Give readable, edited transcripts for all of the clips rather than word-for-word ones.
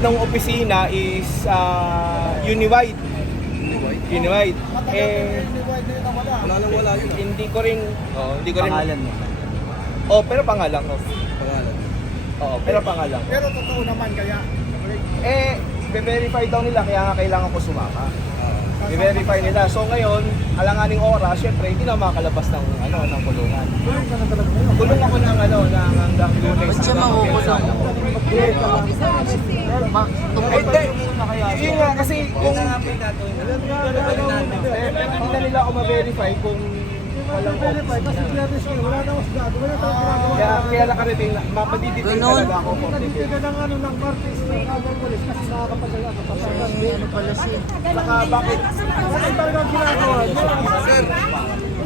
ng opisina is Uniwide. Uniwide. Wala nang wala yun. Hindi ko rin Pangalan mo. Oh, pero pangalan ko. Pangalan. Oo, pero pangalan. Pero totoo naman kaya. Be-verify daw nila kaya nga kailangan ko sumama. Be-verify nila. So ngayon, alanganing oras, syempre hindi na makakalabas ng ng kulungan. Kulong ako ng hanggang Lunes. Ba't siya makukulong? Yun nga kasi kung hindi na nila ako ma-verify kung walang office na. Kaya nakarating na, mapadiditing talaga ako. Ano pala siya? Saka bakit?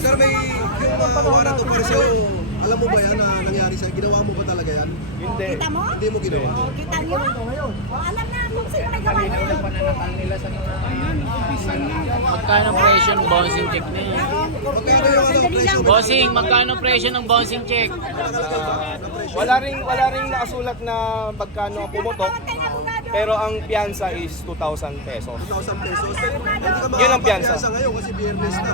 Sir, may yung warrant of arrest sa'yo, alam mo ba yan na nangyari sa'yo? Ginawa mo ba talaga yan? Hindi. Kita mo? Hindi mo ginawa. Kita niyo? Alam na kung sino may gawa niyo. Magkano presyo ng bouncing check na yun? Magkano yung presyo? Bossing, magkano presyo ng bouncing check? Wala ring nakasulat na magkano ang pumutok, pero ang piyansa is 2,000 pesos. 2,000 pesos. Hindi ka Yun ang piyansa. makakapagpiyansa ngayon kasi biyernes na.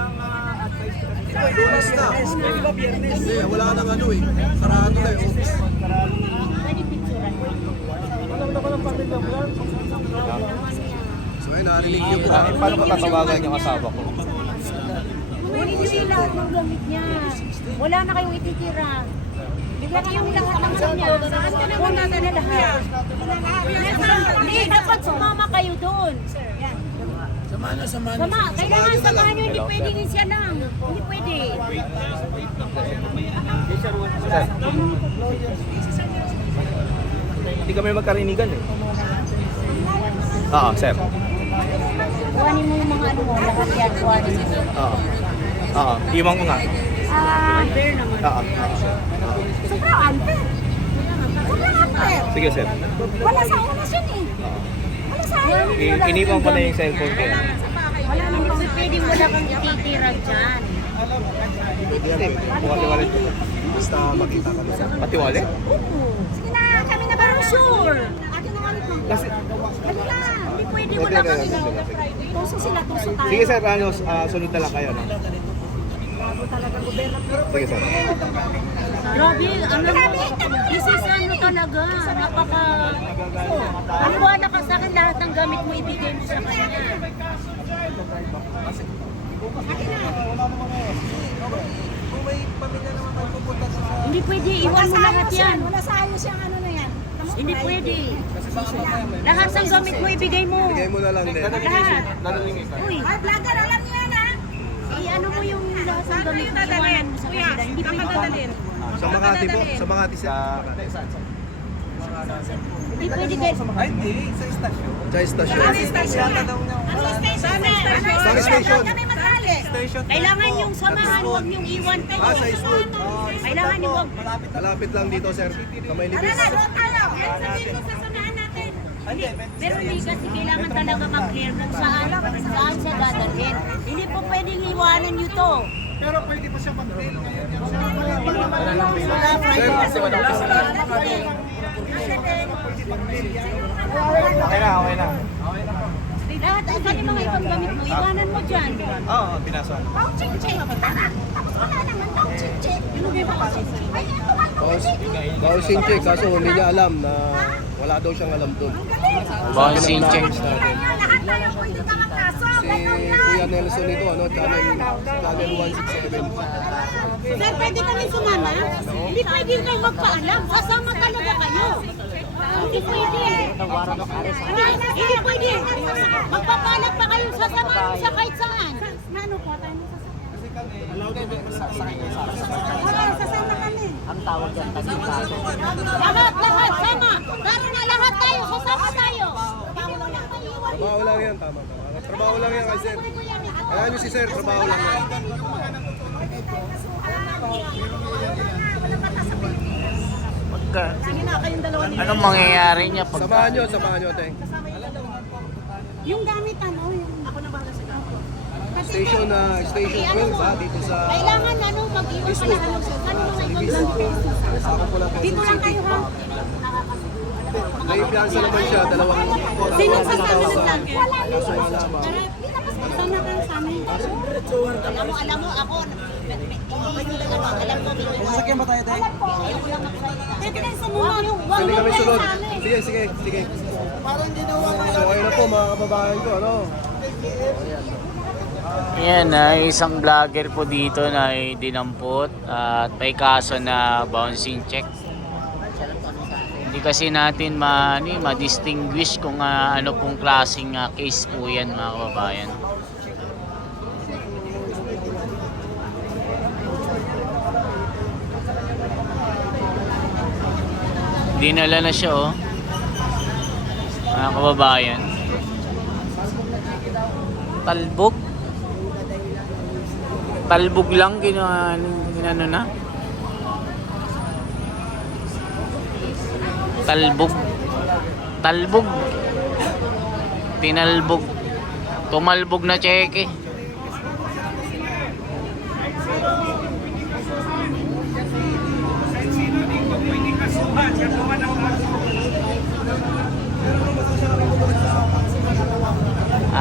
Lunes na. Hindi, wala nang sarado na yung office. So ayun, narinig niyo po. Paano ko tatawagan yung asawa ko? Hindi sila lahat ng gamit niya. Wala na kayong ititira. Lagi yung lahat ng ano niya. Saan ka naman na lahat? Hindi, dapat sumama kayo doon. Kailangan samahan nyo, hindi pwedeng siya lang. Hindi pwede. Hindi kami magkarinigan eh. Sir. Kuhanin mo yung mga ano mo, lahat yan, kuhanin mo. Iwan ko nga. Unfair naman. Sobrang unfair. Sobrang unfair. Sige, sir. Wala sa oras yun eh. Wala sa ayaw. Iniwan ko na yung cellphone ko. Wala naman pwede mo lang kang ititira dyan. Wali-wali. Basta makita kami. Pati wallet? Sige na, kami na parang sure. Akin na wallet mo. Kasi, Dali na, hindi pwede mo lang kami. Tuso sila, tuso tayo. sige, sir. Sunod na lang kayo. No? Sige, sir. Grabe, this is ano talaga, napaka... Ang wala ka sa akin, lahat ng gamit mo ibigay mo sa kanya. Hindi pwede, iwan mo lahat yan. Wala sa ayos yung ano na yan. Hindi pwede. Lahat ng gamit mo ibigay mo. Bigay mo na lang din. Lahat. Uy, vlogger, alam niyo yan ha? I-ano mo yung lahat ng gamit mo, iwanan mo sa kanila. Hindi pwede. Sa Makati po, sa Makati sir. Hindi pwede guys. Sa estasyon. Sa station. Kailangan yung samahan, huwag yung iwan kayo. Sa school. Kailangan yung huwag. Malapit lang dito sir. Kamay libis. Doon tayo. Sabihin mo sa samahan natin. Pero hindi kasi kailangan talaga mag-clear kung saan siya dadalhin. Hindi po pwedeng iwanan nyo to. Pero pwede pa siya mag-bail ngayon. Okay na. Lahat ang mga ibang gamit mo, iwanan mo dyan. Oo, pinasok. Don't check. Tapos wala naman, don't check. Ay, ito nga, Bouncing check kaso hindi niya alam na wala daw siyang alam doon. Bouncing check. lahat tayo pwede ka magkaso. Si Kuya Nelson ito, channel 167. Sir, pwede kami sumama? Hindi pwede kayo magpaalam. Sasama talaga kayo. Hindi pwede. Hindi pwede. Magpapaalam pa kayo. Sasama sa kahit saan. Ano po? Sasama kami. Ang tawag yan, taging-tawag. Lahat, sama. Tara na lahat tayo. Sasama tayo. Trabaho lang yan, tama. Trabaho lang yan kay sir. Ayan niyo si sir, trabaho lang yan. Anong mangyayari niya pag... Samahan nyo, Teng. Yung gamit ano, yung... Ako na bahala sa gamit. Station 12 ha, dito sa... Kailangan mag-iwan ka na ano mga ibang gamit. Dito lang kayo ha. May piyansa naman siya, 2 magsasama ng vlogger? Sana ka sa amin. Alam mo, ako, Sasakyan ba tayo tayo? pwede kayo sumunod. Hindi kami sunod. Sige. So ayun na po mga kababayan ko, ano? Yan, isang vlogger po dito na ay dinampot at may kaso na bouncing check. Hindi kasi natin ma-distinguish kung ano pong klaseng case po yan mga kababayan. Dinala na siya oh. Mga kababayan. Talbog lang ginano na. Talbog. Tinalbog. Tumalbog na cheque.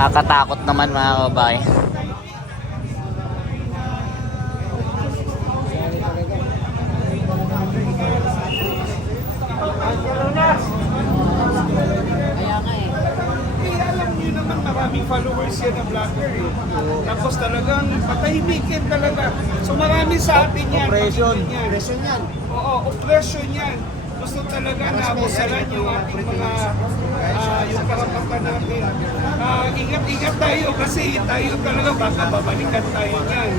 Katakot naman mga kababayan. Alam niyo naman maraming followers yan na vlogger eh. Tapos talagang patahimikin talaga. So marami sa atin yan. Oppression. Oppression yan. Oo, oppression yan. Gusto talaga na abusalan yung ating mga yung karapatan natin. Ingat-ingat tayo kasi tayo talaga baka babalikan tayo niyan.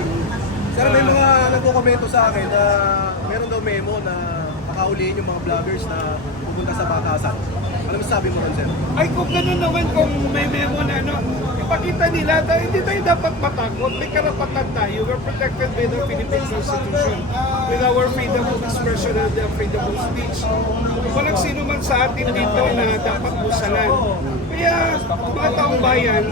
Sir, may mga nagko-komento sa akin na meron daw memo na pakauliin yung mga vloggers na pupunta sa batasan. Ano masasabi mo ron, sir? Ay kung gano'n naman, kung may memo na ipakita nila, hindi tayo dapat matakot. May karapatan tayo. We're protected by the Philippine Constitution with our freedom of expression and the freedom of speech. Walang sino man sa atin dito na dapat busalan. Kaya mga taong bayan,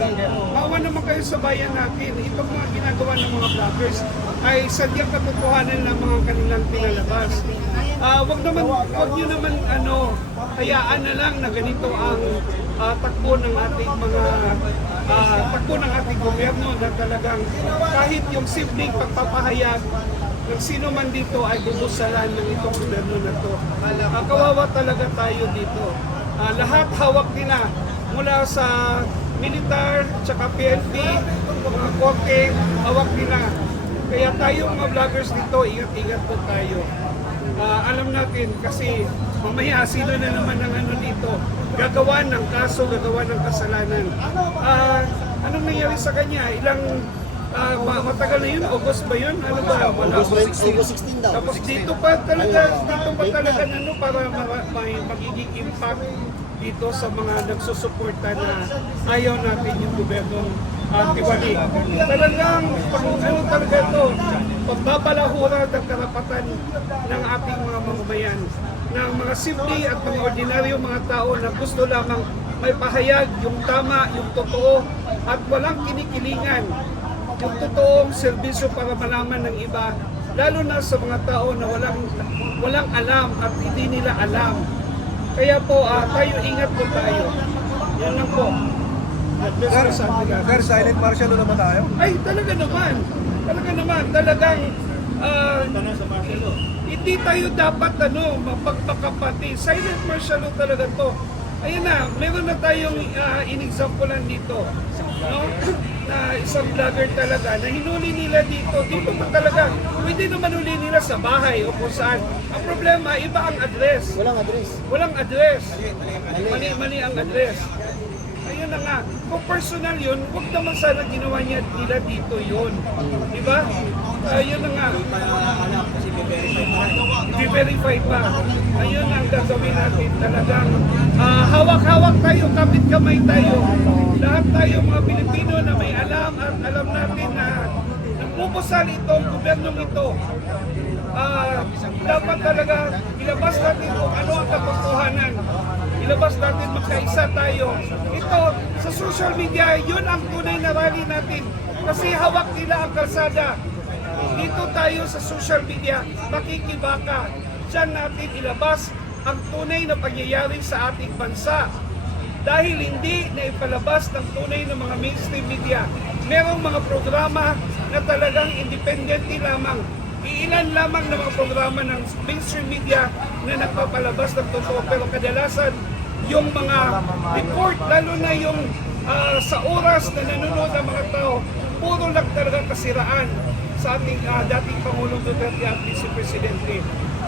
awa naman kayo sa bayan natin. Itong mga ginagawa ng mga vloggers ay sadyang katotohanan ng mga kanilang pinalabas. Wag nyo naman hayaan na lang na ganito ang takbo ng ating mga takbo ng ating gobyerno na talagang kahit yung simpleng pagpapahayag ng sino man dito ay bubusalan ng itong gobyerno na to. Kawawa talaga tayo dito. Lahat hawak nila mula sa militar, tsaka PNP, mga korte, hawak nila. Kaya tayo mga vloggers dito, ingat-ingat po tayo. Alam natin kasi mamaya sino na naman ang dito gagawa ng kaso, gagawa ng kasalanan. Anong nangyari sa kanya? Matagal na yun? August ba yun? Ano ba? August 16 daw. Tapos dito pa talaga para may magiging impact dito sa mga nagsusuporta na ayaw natin yung gobyernong tiwali. Talagang talaga ito, pagbabalahura ng karapatan ng ating mga mamamayan, ng mga simple at mga ordinaryo mga tao na gusto lamang may pahayag yung tama, yung totoo at walang kinikilingan, yung totoong serbisyo para malaman ng iba, lalo na sa mga tao na walang alam at hindi nila alam. Kaya po, tayo ingat po tayo. Yan lang po. Sir, silent martial na ba tayo? Ay, talaga naman. Talagang hindi tayo dapat mapagpakapati. Silent martial law talaga to. Ayun na, meron na tayong in-examplean dito. No? Na isang vlogger talaga na hinuli nila dito pa talaga. Pwede naman huli nila sa bahay o kung saan. Ang problema, iba ang address. Walang address. Mali ang address. Ayun na nga, kung personal yun, huwag naman sana ginawa nila dito yun. Diba? Ayun na nga. I-verify pa. Ayun ang gagawin natin talagang. Hawak-hawak tayo, kapit kamay tayo. Lahat tayo mga Pilipino na may alam at alam natin na nagpupusal itong gobyernong ito. Dapat talaga ilabas natin kung ano ang katotohanan. Ilabas natin, magkaisa tayo. Ito, sa social media, yun ang tunay na rally natin. Kasi hawak nila ang kalsada. Dito tayo sa social media, makikibaka. Diyan natin ilabas ang tunay na pangyayari sa ating bansa. dahil hindi na ipalabas ng tunay ng mga mainstream media. Merong mga programa na talagang independently lamang. Iilan lamang ng mga programa ng mainstream media na nagpapalabas ng totoo, pero kadalasan yung mga report, lalo na yung sa oras na nanonood ang mga tao, puro lang talaga kasiraan sa ating dating Pangulong Duterte at Vice Presidente.